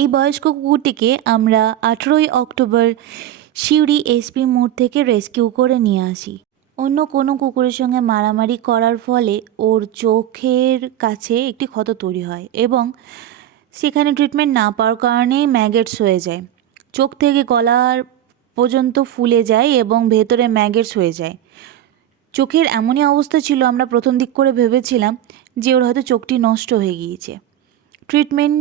এই বয়স্ক কুকুরটিকে আমরা 18ই অক্টোবর সিউড়ি এসপি মোড় থেকে রেস্কিউ করে নিয়ে আসি। অন্য কোনো কুকুরের সঙ্গে মারামারি করার ফলে ওর চোখের কাছে একটি ক্ষত তৈরি হয় এবং সেখানে ট্রিটমেন্ট না পাওয়ার কারণে ম্যাগেটস হয়ে যায়। চোখ থেকে গলার পর্যন্ত ফুলে যায় এবং ভেতরে ম্যাগেটস হয়ে যায়। চোখের এমনই অবস্থা ছিল, আমরা প্রথম দিক করে ভেবেছিলাম যে ওর হয়তো চোখটি নষ্ট হয়ে গিয়েছে। ট্রিটমেন্ট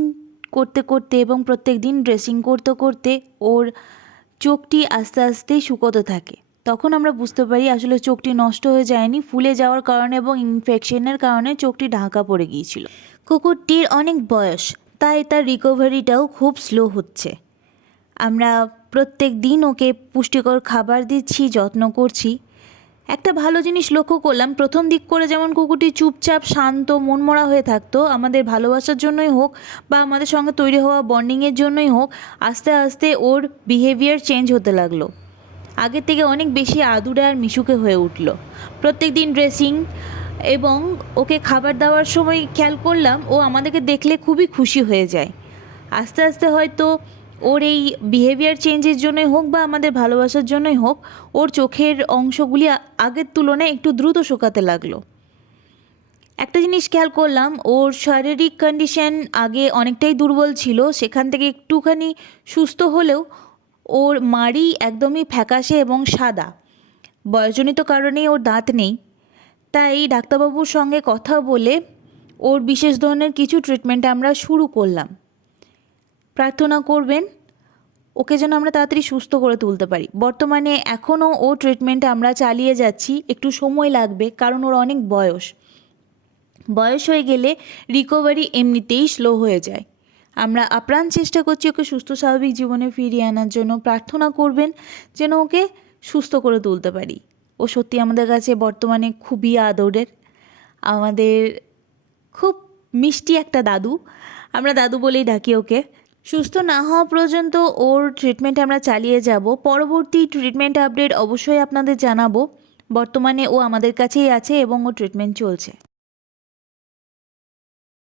করতে করতে এবং প্রত্যেক দিন ড্রেসিং করতে করতে ওর চোখটি আস্তে আস্তে শুকোতে থাকে। তখন আমরা বুঝতে পারি আসলে চোখটি নষ্ট হয়ে যায়নি, ফুলে যাওয়ার কারণে এবং ইনফেকশনের কারণে চোখটি ঢাকা পড়ে গিয়েছিল। কুকুরটির অনেক বয়স, তাই তার রিকভারিটাও খুব স্লো হচ্ছে। আমরা প্রত্যেক দিন ওকে পুষ্টিকর খাবার দিচ্ছি, যত্ন করছি। একটা ভালো জিনিস লক্ষ্য করলাম, প্রথম দিক করে যেমন কুকুরটি চুপচাপ শান্ত মনমরা হয়ে থাকতো, আমাদের ভালোবাসার জন্যই হোক বা আমাদের সঙ্গে তৈরি হওয়া বন্ডিংয়ের জন্যই হোক, আস্তে আস্তে ওর বিহেভিয়ার চেঞ্জ হতে লাগলো। আগের থেকে অনেক বেশি আদুরে আর মিশুকে হয়ে উঠল। প্রত্যেক দিন ড্রেসিং এবং ওকে খাবার দেওয়ার সময় খেয়াল করলাম ও আমাদেরকে দেখলে খুবই খুশি হয়ে যায়। আস্তে আস্তে হয়তো ওর এই বিহেভিয়ার চেঞ্জের জন্যই হোক বা আমাদের ভালোবাসার জন্যই হোক, ওর চোখের অংশগুলি আগের তুলনায় একটু দ্রুত শুকাতে লাগলো। একটা জিনিস খেয়াল করলাম, ওর শারীরিক কন্ডিশন আগে অনেকটাই দুর্বল ছিল, সেখান থেকে একটুখানি সুস্থ হলেও ওর মাড়ি একদমই ফ্যাকাশে এবং সাদা। বয়সজনিত কারণেই ওর দাঁত নেই, তাই ডাক্তারবাবুর সঙ্গে কথা বলে ওর বিশেষ ধরনের কিছু ট্রিটমেন্ট আমরা শুরু করলাম। প্রার্থনা করবেন ওকে যেন আমরা তাড়াতাড়ি সুস্থ করে তুলতে পারি। বর্তমানে এখনও ও ট্রিটমেন্ট আমরা চালিয়ে যাচ্ছি, একটু সময় লাগবে কারণ ওর অনেক বয়স হয়ে গেলে রিকভারি এমনিতেই স্লো হয়ে যায়। আমরা আপ্রাণ চেষ্টা করছি ওকে সুস্থ স্বাভাবিক জীবনে ফিরিয়ে আনার জন্য। প্রার্থনা করবেন যেন ওকে সুস্থ করে তুলতে পারি। ও সত্যি আমাদের কাছে বর্তমানে খুবই আদরের, আমাদের খুব মিষ্টি একটা দাদু, আমরা দাদু বলেই ডাকি ওকে। সুস্থ না হওয়া পর্যন্ত ওর ট্রিটমেন্ট আমরা চালিয়ে যাব। পরবর্তী ট্রিটমেন্ট আপডেট অবশ্যই আপনাদের জানাবো। বর্তমানে ও আমাদের কাছেই আছে এবং ওর ট্রিটমেন্ট চলছে।